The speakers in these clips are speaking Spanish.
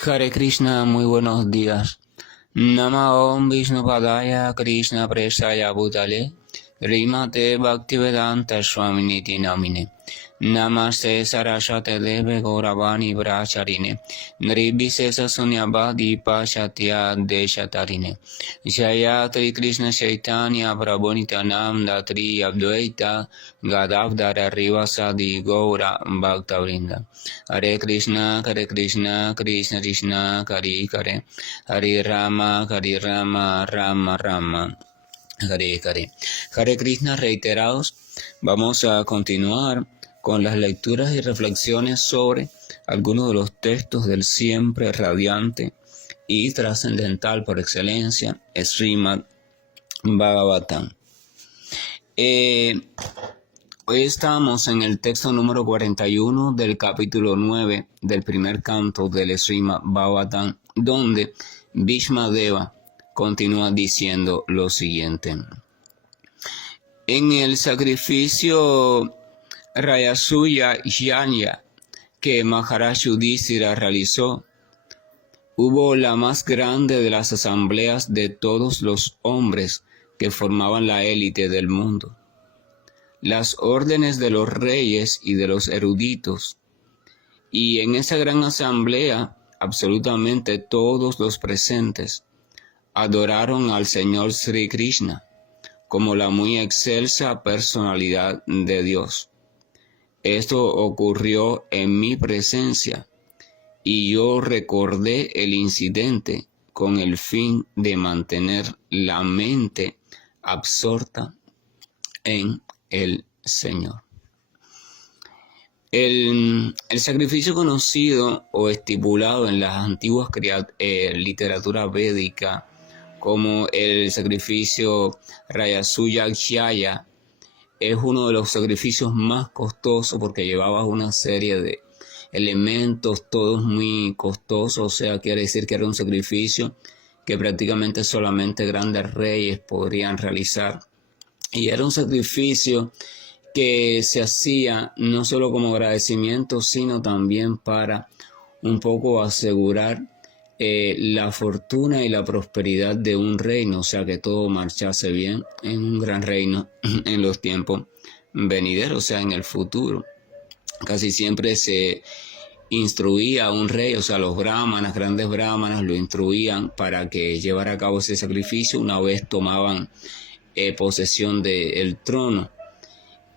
Hare Krishna, muy buenos días. Nama Om Vishnu Padaya Krishna Prestaya Bhutale Rimate Bhaktivedanta Swaminiti Namine Namaste Saraswate Deve Gauravani Bracharine Nirvishesha Sunyavadi Pashatya Deshatarine Jaya Tri Krishna Chaitanya Prabhu Nityananda Tri Advaita Gadavdara Rivasadi Gaura Bhaktavrinda Hare Krishna, Krishna Krishna, Hare Hare, Hare Rama, Rama Rama, Hare Hare. Hare Krishna reiterados, vamos a continuar con las lecturas y reflexiones sobre algunos de los textos del siempre radiante y trascendental por excelencia, Srimad Bhagavatam. Hoy estamos en el texto número 41 del capítulo 9 del primer canto del Srimad Bhagavatam, donde Bhishma Deva continúa diciendo lo siguiente. En el sacrificio Rayasuya Yanya que Maharaj Yudhishthira realizó, hubo la más grande de las asambleas de todos los hombres que formaban la élite del mundo. Las órdenes de los reyes y de los eruditos, y en esa gran asamblea absolutamente todos los presentes adoraron al Señor Sri Krishna como la muy excelsa personalidad de Dios. Esto ocurrió en mi presencia y yo recordé el incidente con el fin de mantener la mente absorta en el Señor. El sacrificio conocido o estipulado en las antiguas literatura védica como el sacrificio Rayasuya Yanya es uno de los sacrificios más costosos porque llevaba una serie de elementos todos muy costosos, o sea, quiere decir que era un sacrificio que prácticamente solamente grandes reyes podrían realizar. Y era un sacrificio que se hacía no solo como agradecimiento, sino también para un poco asegurar la fortuna y la prosperidad de un reino, o sea, que todo marchase bien en un gran reino en los tiempos venideros, o sea, en el futuro. Casi siempre se instruía a un rey, o sea, los brahmanas, grandes brahmanas, lo instruían para que llevara a cabo ese sacrificio una vez tomaban posesión del trono.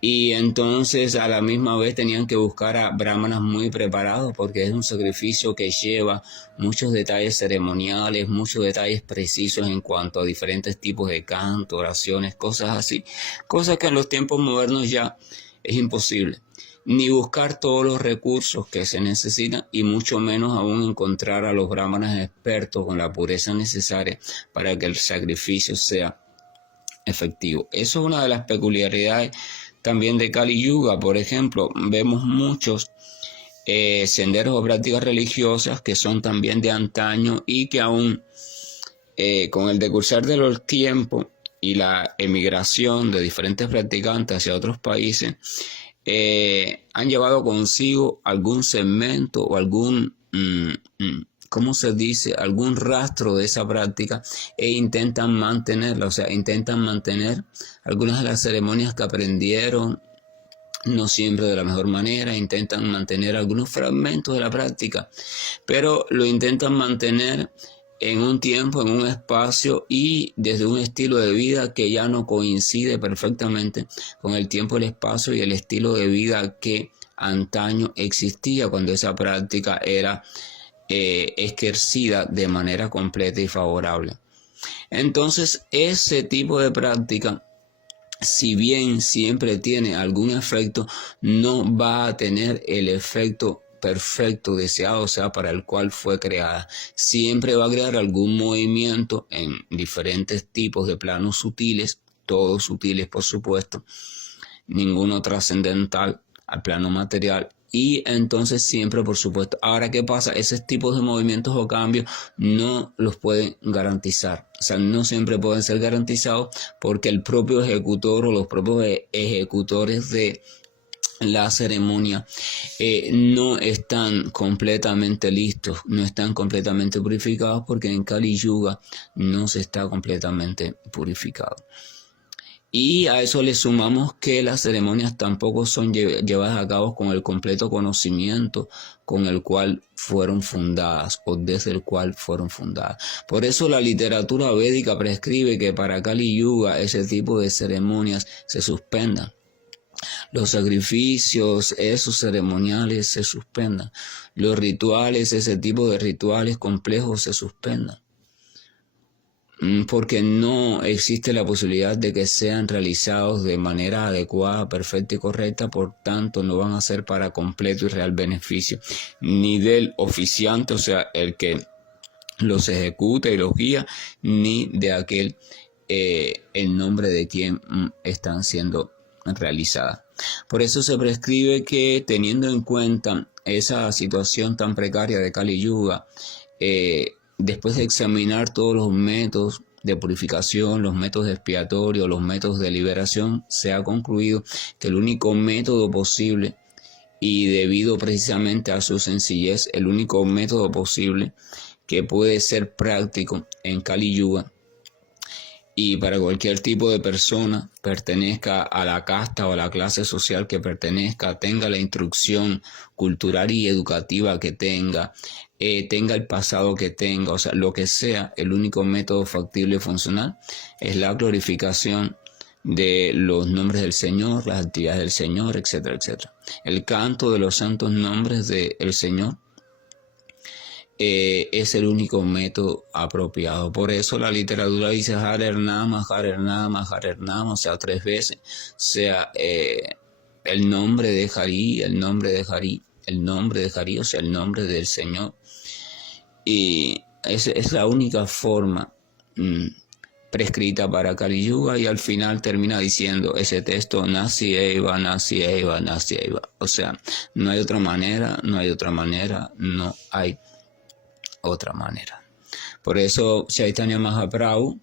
Y entonces a la misma vez tenían que buscar a brahmanas muy preparados porque es un sacrificio que lleva muchos detalles ceremoniales, muchos detalles precisos en cuanto a diferentes tipos de canto, oraciones, cosas así. Cosas que en los tiempos modernos ya es imposible. Ni buscar todos los recursos que se necesitan y mucho menos aún encontrar a los brahmanas expertos con la pureza necesaria para que el sacrificio sea efectivo. Eso es una de las peculiaridades también de Kali Yuga. Por ejemplo, vemos muchos senderos o prácticas religiosas que son también de antaño y que aún con el decursar de los tiempos y la emigración de diferentes practicantes hacia otros países han llevado consigo algún segmento o algún ¿cómo se dice? Algún rastro de esa práctica e intentan mantenerla, o sea, intentan mantener algunas de las ceremonias que aprendieron, no siempre de la mejor manera, intentan mantener algunos fragmentos de la práctica, pero lo intentan mantener en un tiempo, en un espacio y desde un estilo de vida que ya no coincide perfectamente con el tiempo, el espacio y el estilo de vida que antaño existía cuando esa práctica era ejercida de manera completa y favorable. Entonces, ese tipo de práctica, si bien siempre tiene algún efecto, no va a tener el efecto perfecto deseado, o sea, para el cual fue creada. Siempre va a crear algún movimiento en diferentes tipos de planos sutiles, todos sutiles por supuesto, ninguno trascendental al plano material. Y entonces siempre, por supuesto, ahora ¿qué pasa? Esos tipos de movimientos o cambios no los pueden garantizar. O sea, no siempre pueden ser garantizados porque el propio ejecutor o los propios ejecutores de la ceremonia, no están completamente listos, no están completamente purificados, porque en Kali Yuga no se está completamente purificado. Y a eso le sumamos que las ceremonias tampoco son llevadas a cabo con el completo conocimiento con el cual fueron fundadas o desde el cual fueron fundadas. Por eso la literatura védica prescribe que para Kali Yuga ese tipo de ceremonias se suspendan. Los sacrificios, esos ceremoniales se suspendan. Los rituales, ese tipo de rituales complejos se suspendan. Porque no existe la posibilidad de que sean realizados de manera adecuada, perfecta y correcta, por tanto no van a ser para completo y real beneficio, ni del oficiante, o sea, el que los ejecuta y los guía, ni de aquel en nombre de quien están siendo realizadas. Por eso se prescribe que, teniendo en cuenta esa situación tan precaria de Kali Yuga, después de examinar todos los métodos de purificación, los métodos expiatorios, los métodos de liberación, se ha concluido que el único método posible, y debido precisamente a su sencillez, el único método posible que puede ser práctico en Kali Yuga y para cualquier tipo de persona, pertenezca a la casta o a la clase social que pertenezca, tenga la instrucción cultural y educativa que tenga, tenga el pasado que tenga, o sea, lo que sea, el único método factible y funcional es la glorificación de los nombres del Señor, las actividades del Señor, etcétera, etcétera. El canto de los santos nombres del Señor es el único método apropiado. Por eso la literatura dice Hare Nama, Hare Nama, Hare Nama, o sea, 3 veces, sea el nombre de Hari, el nombre de Hari, el nombre de Hari, o sea, el nombre del Señor. Y es la única forma prescrita para Kali Yuga, y al final termina diciendo ese texto Nasi Eva, Nasi Eva, Nasi Eva. O sea, no hay otra manera, no hay otra manera, no hay otra manera. Por eso Chaitanya Mahaprabhu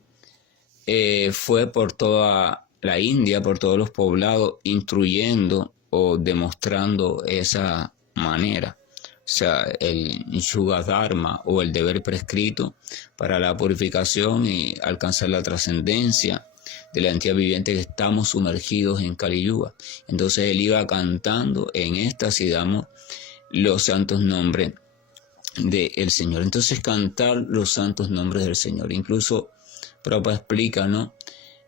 fue por toda la India, por todos los poblados, instruyendo o demostrando esa manera. O sea, el Yuga Dharma o el deber prescrito para la purificación y alcanzar la trascendencia de la entidad viviente, que estamos sumergidos en Kali Yuga. Entonces él iba cantando en éxtasis, damos los santos nombres del Señor. Entonces cantar los santos nombres del Señor. Incluso Prabhupada explica, ¿no?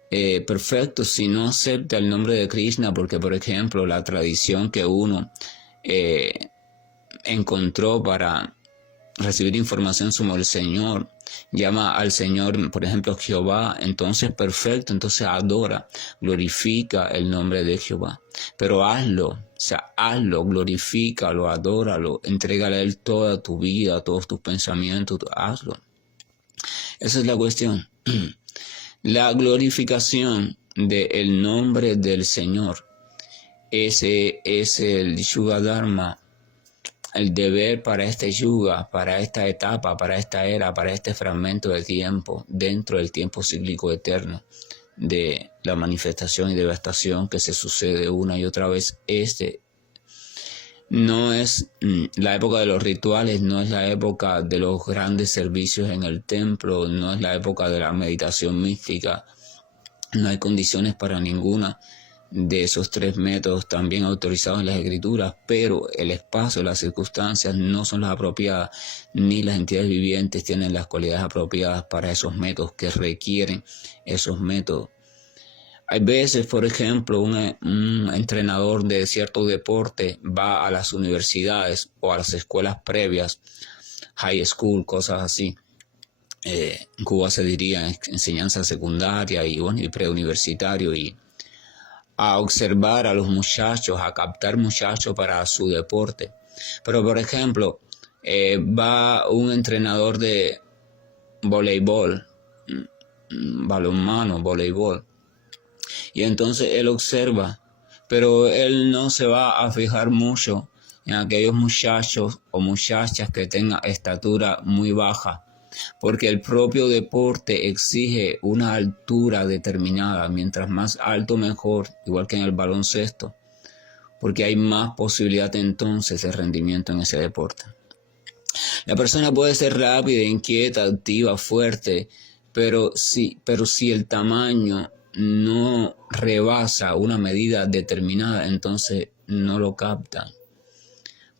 Perfecto, si no acepta el nombre de Krishna, porque por ejemplo la tradición que uno encontró para recibir información sobre el Señor, llama al Señor, por ejemplo, Jehová, entonces perfecto, entonces adora, glorifica el nombre de Jehová, pero hazlo, o sea, hazlo, glorifícalo, adóralo, entrégale a Él toda tu vida, todos tus pensamientos, hazlo. Esa es la cuestión. La glorificación del nombre del Señor, ese es el Yuga Dharma, el deber para este yuga, para esta etapa, para esta era, para este fragmento de tiempo, dentro del tiempo cíclico eterno de la manifestación y devastación que se sucede una y otra vez. No es la época de los rituales, no es la época de los grandes servicios en el templo, no es la época de la meditación mística, no hay condiciones para ninguna de esos 3 métodos también autorizados en las escrituras, pero el espacio, las circunstancias no son las apropiadas, ni las entidades vivientes tienen las cualidades apropiadas para esos métodos que requieren esos métodos. Hay veces, por ejemplo, un entrenador de cierto deporte va a las universidades o a las escuelas previas, high school, cosas así. En Cuba se diría enseñanza secundaria y bueno, y preuniversitario, y a observar a los muchachos, a captar muchachos para su deporte. Pero, por ejemplo, va un entrenador de voleibol, balonmano, voleibol, y entonces él observa, pero él no se va a fijar mucho en aquellos muchachos o muchachas que tengan estatura muy baja, porque el propio deporte exige una altura determinada, mientras más alto mejor, igual que en el baloncesto. porque hay más posibilidad entonces de rendimiento en ese deporte. La persona puede ser rápida, inquieta, activa, fuerte, pero si el tamaño no rebasa una medida determinada, entonces no lo captan.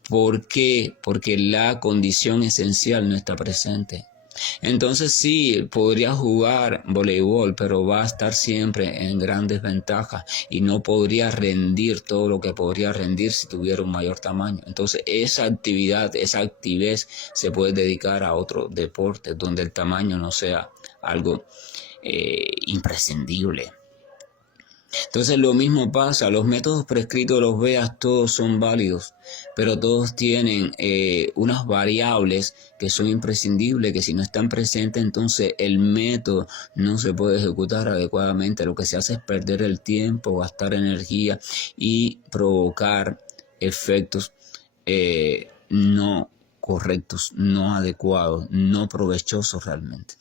¿Por qué? Porque la condición esencial no está presente. Entonces sí, podría jugar voleibol, pero va a estar siempre en gran desventaja y no podría rendir todo lo que podría rendir si tuviera un mayor tamaño. Entonces esa actividad, esa actividad se puede dedicar a otro deporte donde el tamaño no sea algo imprescindible. Entonces lo mismo pasa, los métodos prescritos, los veas, todos son válidos, pero todos tienen unas variables que son imprescindibles, que si no están presentes, entonces el método no se puede ejecutar adecuadamente. Lo que se hace es perder el tiempo, gastar energía y provocar efectos no correctos, no adecuados, no provechosos realmente.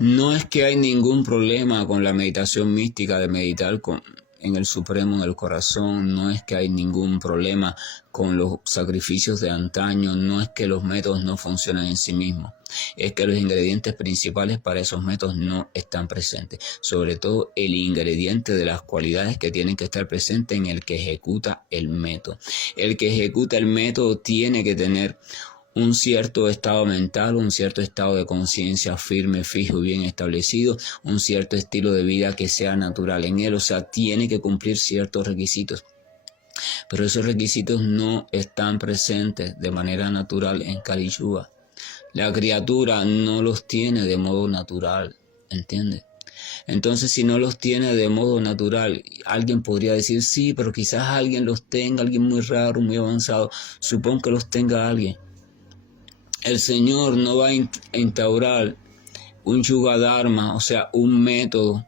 No es que hay ningún problema con la meditación mística de meditar en el Supremo, en el corazón, no es que hay ningún problema con los sacrificios de antaño, no es que los métodos no funcionan en sí mismos, es que los ingredientes principales para esos métodos no están presentes, sobre todo el ingrediente de las cualidades que tienen que estar presentes en el que ejecuta el método. El que ejecuta el método tiene que tener un cierto estado mental, un cierto estado de conciencia firme, fijo y bien establecido, un cierto estilo de vida que sea natural en él, o sea, tiene que cumplir ciertos requisitos. Pero esos requisitos no están presentes de manera natural en Kali Yuga. La criatura no los tiene de modo natural, ¿entiendes? Entonces, si no los tiene de modo natural, alguien podría decir, sí, pero quizás alguien los tenga, alguien muy raro, muy avanzado. Supón que los tenga alguien. El Señor no va a instaurar un Yuga Dharma, o sea, un método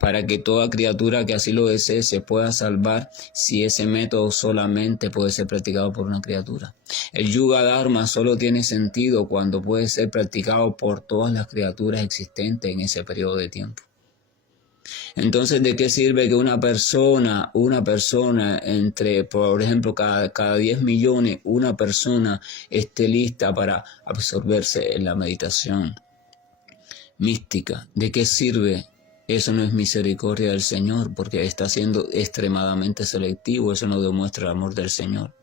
para que toda criatura que así lo desee se pueda salvar si ese método solamente puede ser practicado por una criatura. El Yuga Dharma solo tiene sentido cuando puede ser practicado por todas las criaturas existentes en ese periodo de tiempo. Entonces, ¿de qué sirve que una persona entre, por ejemplo, cada 10 millones, una persona esté lista para absorberse en la meditación mística? ¿De qué sirve? Eso no es misericordia del Señor, porque está siendo extremadamente selectivo. Eso no demuestra el amor del Señor.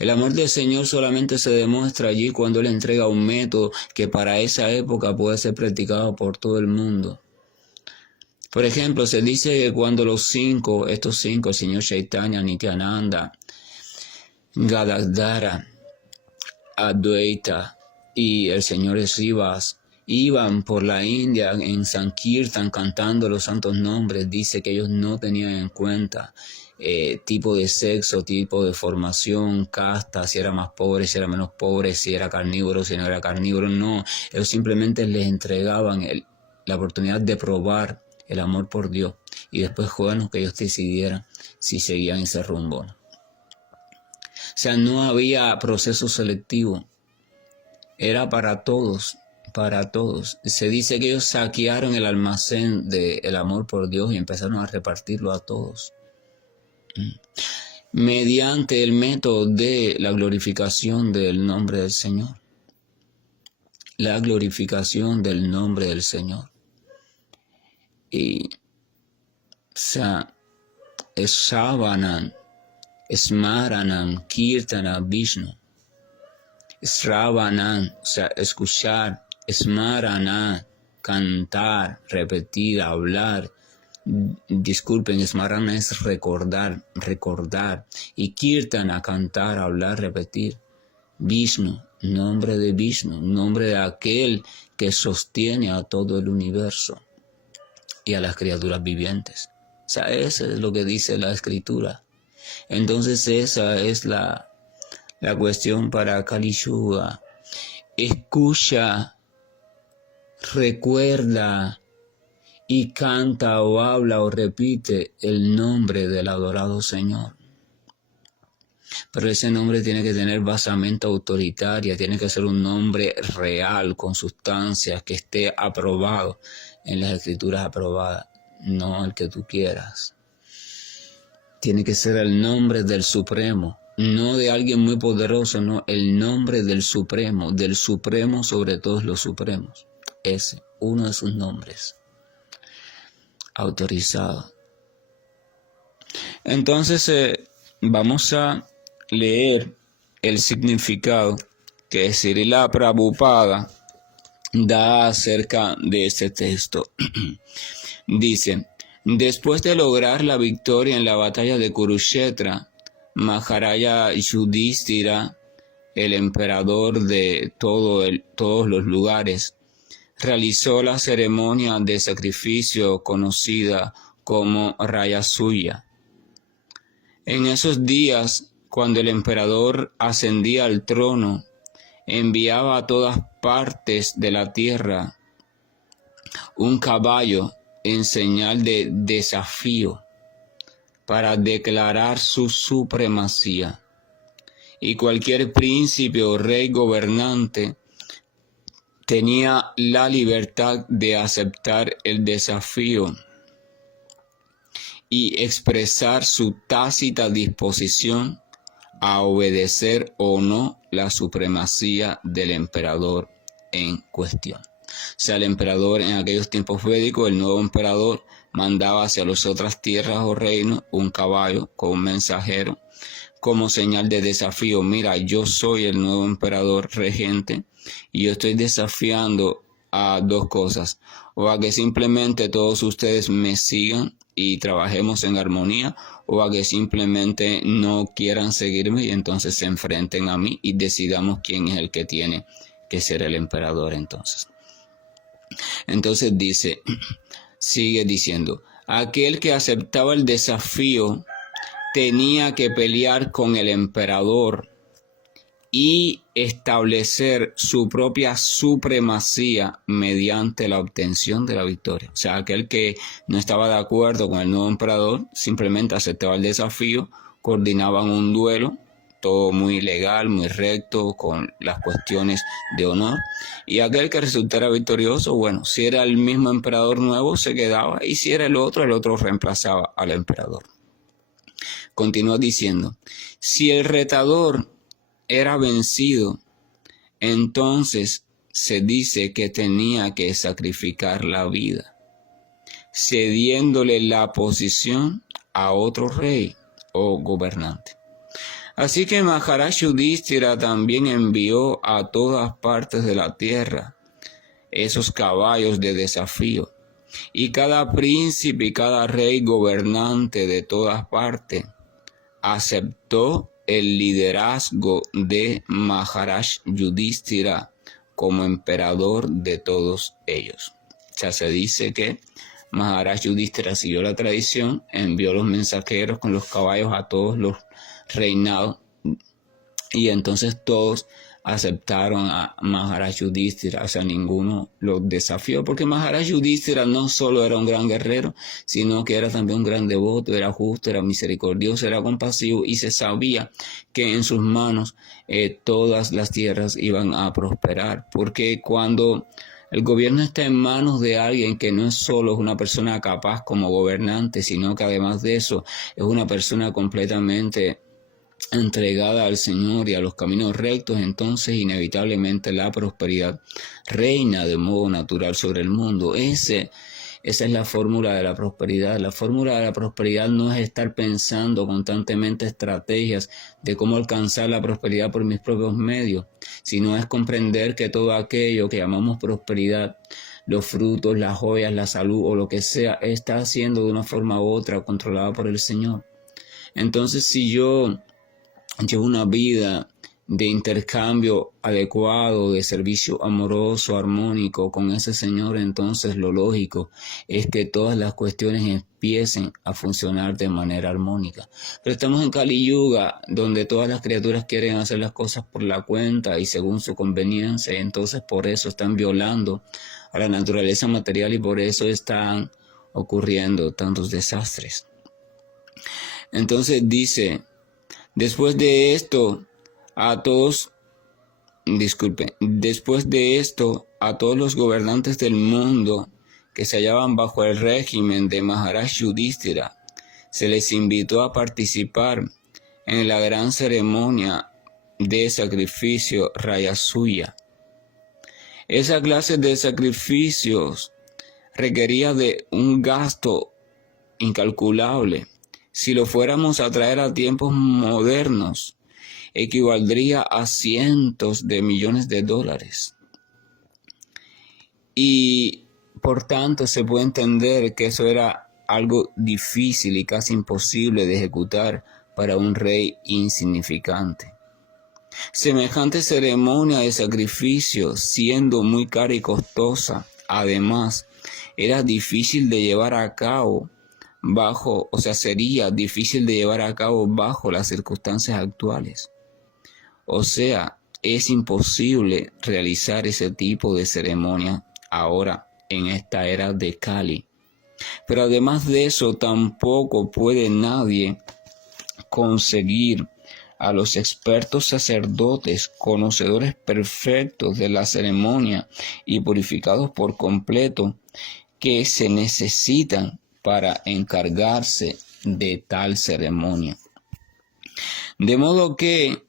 El amor del Señor solamente se demuestra allí cuando Él entrega un método que para esa época puede ser practicado por todo el mundo. Por ejemplo, se dice que cuando estos cinco, el señor Chaitanya, Nityananda, Gadadhara, Advaita y el señor Srivas iban por la India en Sankirtan cantando los santos nombres, dice que ellos no tenían en cuenta tipo de sexo, tipo de formación, casta, si era más pobre, si era menos pobre, si era carnívoro, si no era carnívoro, no. Ellos simplemente les entregaban la oportunidad de probar el amor por Dios y después juegan que ellos decidieran si seguían ese rumbo. O sea, no había proceso selectivo, era para todos, para todos. Se dice que ellos saquearon el almacén del amor por Dios y empezaron a repartirlo a todos. Mediante el método de la glorificación del nombre del Señor. La glorificación del nombre del Señor. Y, o sea, Shravanam, Smaranam, Kirtana, Vishnu. Shravanam, o sea, escuchar, Smaranam, cantar, repetir, hablar. Disculpen, Smarana es recordar, y Kirtana, cantar, hablar, repetir. Vishnu, nombre de Vishnu, nombre de aquel que sostiene a todo el universo y a las criaturas vivientes. O sea, eso es lo que dice la Escritura. Entonces esa es la cuestión para Kali Yuga. Escucha, recuerda y canta o habla o repite el nombre del adorado Señor. Pero ese nombre tiene que tener basamento autoritaria, tiene que ser un nombre real, con sustancias, que esté aprobado en las Escrituras aprobadas, no el que tú quieras. tiene que ser el nombre del Supremo, no de alguien muy poderoso, no, el nombre del Supremo sobre todos los supremos. Ese, uno de sus nombres, autorizado. Entonces vamos a leer el significado que Srila Prabhupada da acerca de este texto. Dice: después de lograr la victoria en la batalla de Kurukshetra, Maharaja Yudhishthira, el emperador de todos los lugares, realizó la ceremonia de sacrificio conocida como Rayasuya. En esos días, cuando el emperador ascendía al trono, enviaba a todas partes de la tierra un caballo en señal de desafío para declarar su supremacía, y cualquier príncipe o rey gobernante tenía la libertad de aceptar el desafío y expresar su tácita disposición a obedecer o no la supremacía del emperador en cuestión. O sea, el emperador en aquellos tiempos védicos, el nuevo emperador, mandaba hacia las otras tierras o reinos un caballo con un mensajero como señal de desafío. Mira, yo soy el nuevo emperador regente y yo estoy desafiando a dos cosas: o a que simplemente todos ustedes me sigan y trabajemos en armonía, o a que simplemente no quieran seguirme y entonces se enfrenten a mí y decidamos quién es el que tiene que ser el emperador entonces. Entonces sigue diciendo: aquel que aceptaba el desafío tenía que pelear con el emperador y establecer su propia supremacía mediante la obtención de la victoria. O sea, aquel que no estaba de acuerdo con el nuevo emperador simplemente aceptaba el desafío, coordinaban un duelo, todo muy legal, muy recto, con las cuestiones de honor, y aquel que resultara victorioso, bueno, si era el mismo emperador nuevo, se quedaba, y si era el otro reemplazaba al emperador. Continúa diciendo: si el retador era vencido, entonces se dice que tenía que sacrificar la vida, cediéndole la posición a otro rey o gobernante. Así que Maharaja Yudhishthira también envió a todas partes de la tierra esos caballos de desafío, y cada príncipe y cada rey gobernante de todas partes aceptó el liderazgo de Maharaja Yudhishthira como emperador de todos ellos. O sea, se dice que Maharaja Yudhishthira siguió la tradición, envió los mensajeros con los caballos a todos los reinados, y entonces todos aceptaron a Maharaja Yudhishthira. O sea, ninguno lo desafió, porque Maharaja Yudhishthira no solo era un gran guerrero, sino que era también un gran devoto, era justo, era misericordioso, era compasivo, y se sabía que en sus manos todas las tierras iban a prosperar, porque cuando el gobierno está en manos de alguien que no es solo una persona capaz como gobernante, sino que además de eso es una persona completamente entregada al Señor y a los caminos rectos, entonces inevitablemente la prosperidad reina de modo natural sobre el mundo. Esa es la fórmula de la prosperidad. La fórmula de la prosperidad no es estar pensando constantemente estrategias de cómo alcanzar la prosperidad por mis propios medios, sino es comprender que todo aquello que llamamos prosperidad, los frutos, las joyas, la salud o lo que sea, está siendo de una forma u otra controlada por el Señor. Entonces, si yo llevo una vida de intercambio adecuado, de servicio amoroso, armónico con ese Señor, entonces lo lógico es que todas las cuestiones empiecen a funcionar de manera armónica. Pero estamos en Kali Yuga, donde todas las criaturas quieren hacer las cosas por la cuenta y según su conveniencia, entonces por eso están violando a la naturaleza material y por eso están ocurriendo tantos desastres. Entonces dice: después de esto, a todos los gobernantes del mundo que se hallaban bajo el régimen de Maharaja Yudhishthira se les invitó a participar en la gran ceremonia de sacrificio Rayasuya. Esa clase de sacrificios requería de un gasto incalculable. Si lo fuéramos a traer a tiempos modernos, equivaldría a cientos de millones de dólares. Y por tanto se puede entender que eso era algo difícil y casi imposible de ejecutar para un rey insignificante. Semejante ceremonia de sacrificio, siendo muy cara y costosa, además, era difícil de llevar a cabo sería difícil de llevar a cabo bajo las circunstancias actuales. O sea, es imposible realizar ese tipo de ceremonia ahora en esta era de Kali. Pero además de eso, tampoco puede nadie conseguir a los expertos sacerdotes, conocedores perfectos de la ceremonia y purificados por completo, que se necesitan para encargarse de tal ceremonia. De modo que,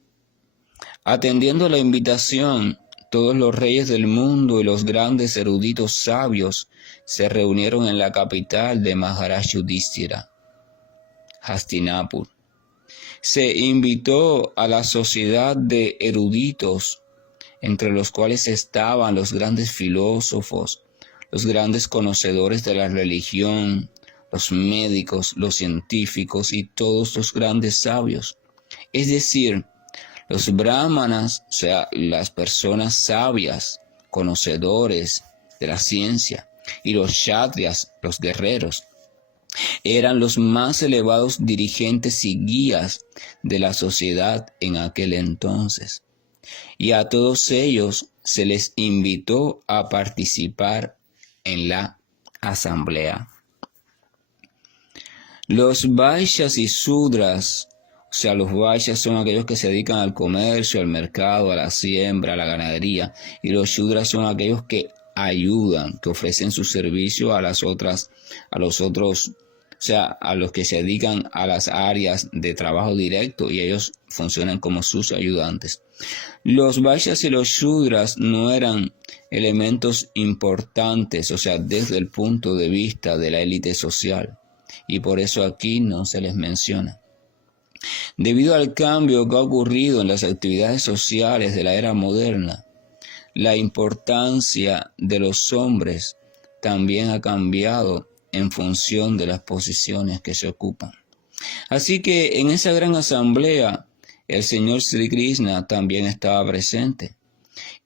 atendiendo a la invitación, todos los reyes del mundo y los grandes eruditos sabios se reunieron en la capital de Maharaj Yudhishthira, Hastinapur. Se invitó a la sociedad de eruditos, entre los cuales estaban los grandes filósofos, los grandes conocedores de la religión, los médicos, los científicos y todos los grandes sabios. Es decir, los brahmanas, o sea, las personas sabias, conocedores de la ciencia, y los kshatriyas, los guerreros, eran los más elevados dirigentes y guías de la sociedad en aquel entonces. Y a todos ellos se les invitó a participar en la asamblea. Los vaishyas y sudras, o sea, los vaishyas son aquellos que se dedican al comercio, al mercado, a la siembra, a la ganadería, y los shudras son aquellos que ayudan, que ofrecen su servicio a los otros, o sea, a los que se dedican a las áreas de trabajo directo, y ellos funcionan como sus ayudantes. Los vaishyas y los shudras no eran elementos importantes, o sea, desde el punto de vista de la élite social, y por eso aquí no se les menciona. Debido al cambio que ha ocurrido en las actividades sociales de la era moderna, la importancia de los hombres también ha cambiado en función de las posiciones que se ocupan. Así que en esa gran asamblea, el Señor Sri Krishna también estaba presente,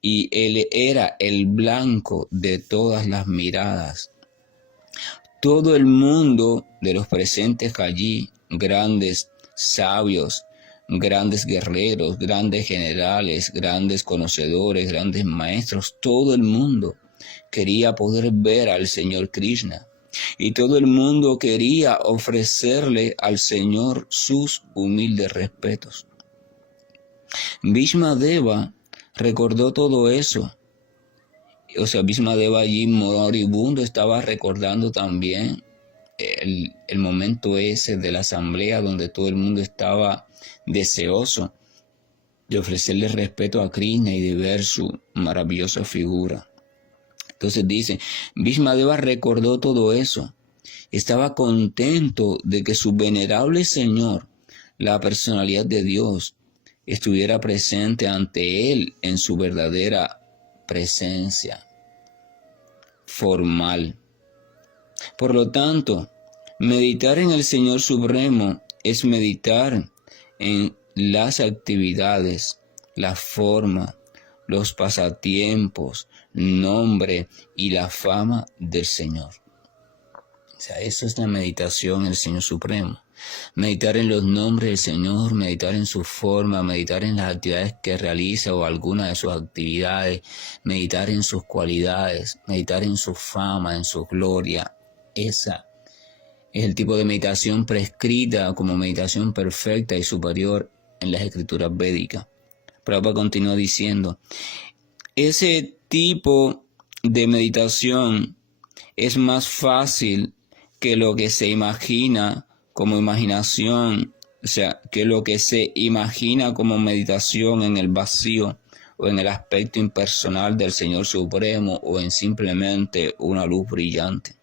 y Él era el blanco de todas las miradas. Todo el mundo de los presentes allí, grandes sabios, grandes guerreros, grandes generales, grandes conocedores, grandes maestros, todo el mundo quería poder ver al Señor Krishna, y todo el mundo quería ofrecerle al Señor sus humildes respetos. Bhishma Deva recordó todo eso. O sea, Bhishma Deva allí moribundo estaba recordando también el momento ese de la asamblea donde todo el mundo estaba deseoso de ofrecerle respeto a Krishna y de ver su maravillosa figura. Entonces dice, Bhishma Deva recordó todo eso. Estaba contento de que su venerable Señor, la personalidad de Dios, estuviera presente ante él en su verdadera presencia formal. Por lo tanto, meditar en el Señor Supremo es meditar en las actividades, la forma, los pasatiempos, nombre y la fama del Señor. O sea, eso es la meditación en el Señor Supremo. Meditar en los nombres del Señor, meditar en su forma, meditar en las actividades que realiza o alguna de sus actividades, meditar en sus cualidades, meditar en su fama, en su gloria. Esa es el tipo de meditación prescrita como meditación perfecta y superior en las escrituras védicas. Prabhupada continúa diciendo, ese tipo de meditación es más fácil que lo que se imagina como imaginación, o sea, que lo que se imagina como meditación en el vacío o en el aspecto impersonal del Señor Supremo o en simplemente una luz brillante.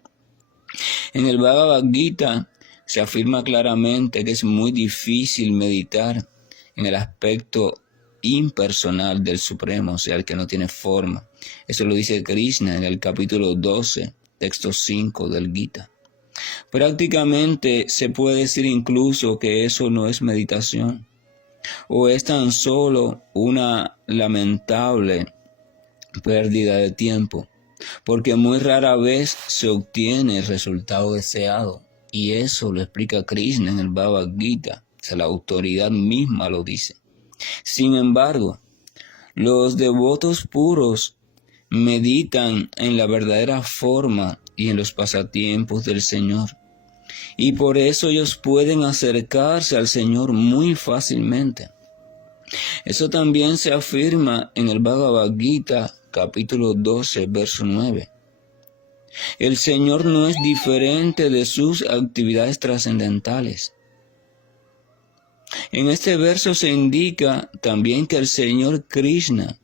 En el Bhagavad Gita se afirma claramente que es muy difícil meditar en el aspecto impersonal del Supremo, o sea, el que no tiene forma. Eso lo dice Krishna en el capítulo 12, texto 5 del Gita. Prácticamente se puede decir incluso que eso no es meditación, o es tan solo una lamentable pérdida de tiempo, porque muy rara vez se obtiene el resultado deseado, y eso lo explica Krishna en el Bhagavad Gita, o sea, la autoridad misma lo dice. Sin embargo, los devotos puros meditan en la verdadera forma y en los pasatiempos del Señor, y por eso ellos pueden acercarse al Señor muy fácilmente. Eso también se afirma en el Bhagavad Gita, capítulo 12, verso 9. El Señor no es diferente de sus actividades trascendentales. En este verso se indica también que el Señor Krishna,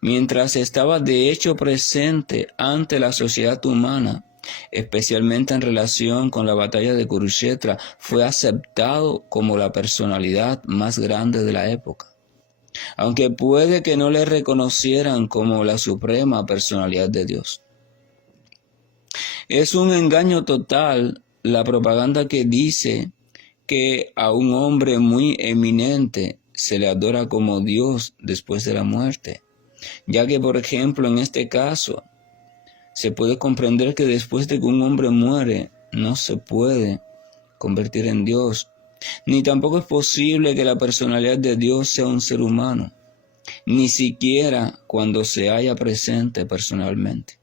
mientras estaba de hecho presente ante la sociedad humana, especialmente en relación con la batalla de Kurukshetra, fue aceptado como la personalidad más grande de la época. Aunque puede que no le reconocieran como la suprema personalidad de Dios. Es un engaño total la propaganda que dice que a un hombre muy eminente se le adora como Dios después de la muerte, ya que, por ejemplo, en este caso, se puede comprender que después de que un hombre muere, no se puede convertir en Dios, ni tampoco es posible que la personalidad de Dios sea un ser humano, ni siquiera cuando se haya presente personalmente.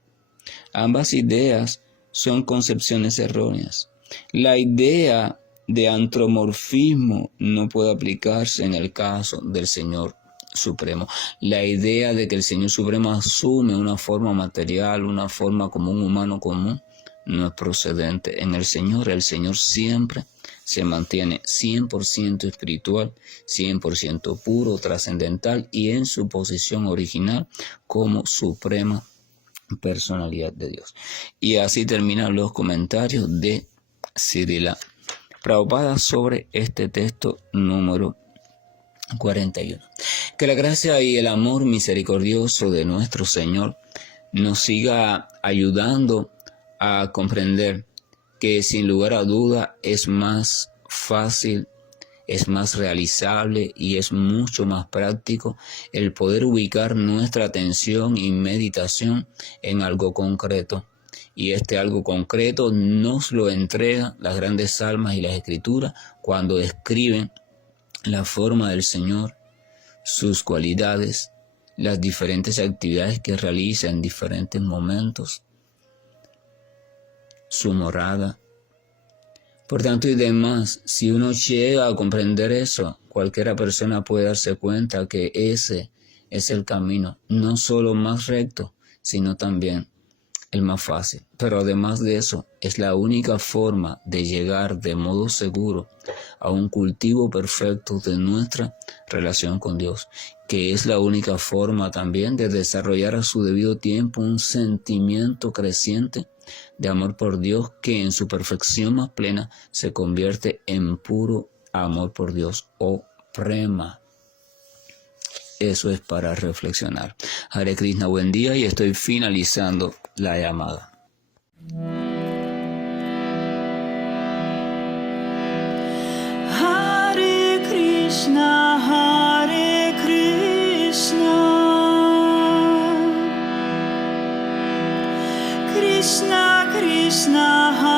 Ambas ideas son concepciones erróneas. La idea de antropomorfismo no puede aplicarse en el caso del Señor Supremo. La idea de que el Señor Supremo asume una forma material, una forma como un humano común, no es procedente. En el Señor siempre se mantiene 100% espiritual, 100% puro, trascendental y en su posición original como suprema personalidad de Dios. Y así terminan los comentarios de Srila Prabhupada sobre este texto número 41. Que la gracia y el amor misericordioso de nuestro Señor nos siga ayudando a comprender que sin lugar a duda es más fácil, es más realizable y es mucho más práctico el poder ubicar nuestra atención y meditación en algo concreto. Y este algo concreto nos lo entregan las grandes almas y las escrituras cuando describen la forma del Señor, sus cualidades, las diferentes actividades que realiza en diferentes momentos, su morada. Por tanto y demás, si uno llega a comprender eso, cualquiera persona puede darse cuenta que ese es el camino, no solo más recto, sino también el más fácil. Pero además de eso, es la única forma de llegar de modo seguro a un cultivo perfecto de nuestra relación con Dios, que es la única forma también de desarrollar a su debido tiempo un sentimiento creciente de amor por Dios que en su perfección más plena se convierte en puro amor por Dios o prema. Eso es para reflexionar. Hare Krishna, buen día y estoy finalizando la llamada. Hare Krishna, Hare Krishna, Krishna Krishna, Hare